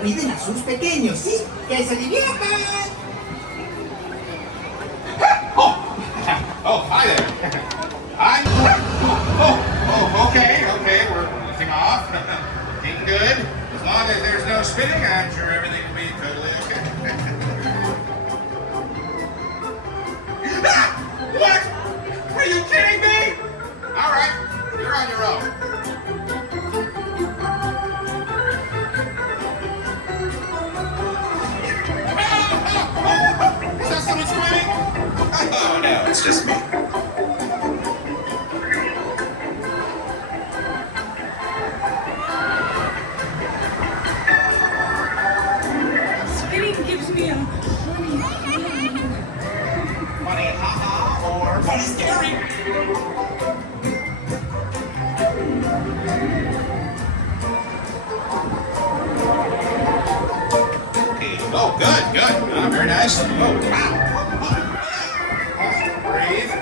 Cuiden a sus pequeños, ¿sí? ¡Que se diviertan! Oh, hi there. Hi. Okay, we're lifting off. Looking good. As long as there's no spinning, I'm sure everything will be totally okay. Ah! What? Are you kidding me? All right, you're on your own. Is that someone swimming? Oh no, it's just me. Spinning gives me a funny feeling. Funny, haha, or funny, scary. Oh, good. Oh, very nice. Oh, wow. Breathe.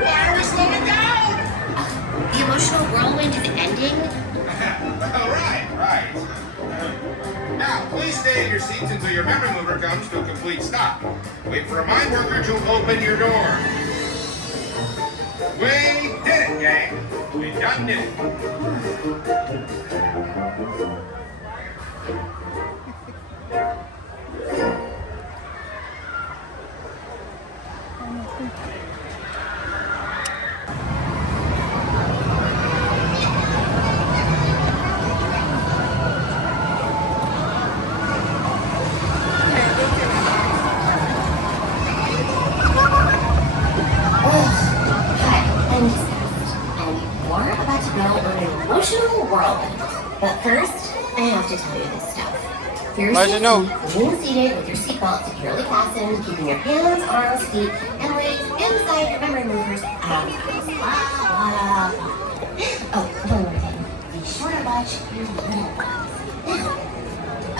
Why are we slowing down? The emotional whirlwind is ending. Oh, right. Now, please stay in your seats until your memory mover comes to a complete stop. Wait for a mind worker to open your door. We did it, gang. We done did it. Hi, I'm Disgust, and we're about to go on an emotional whirlwind. But first, I have to tell you this stuff. For your safety, remain seated with your seatbelt securely fastened, keeping your hands, arms, feet, and legs inside your memory movers at all times. Oh, one more thing. Be sure to watch your little ones.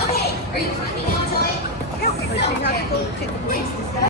Okay, are you happy now, Joy? Yeah, but she has to go to the Thanks, Disgust.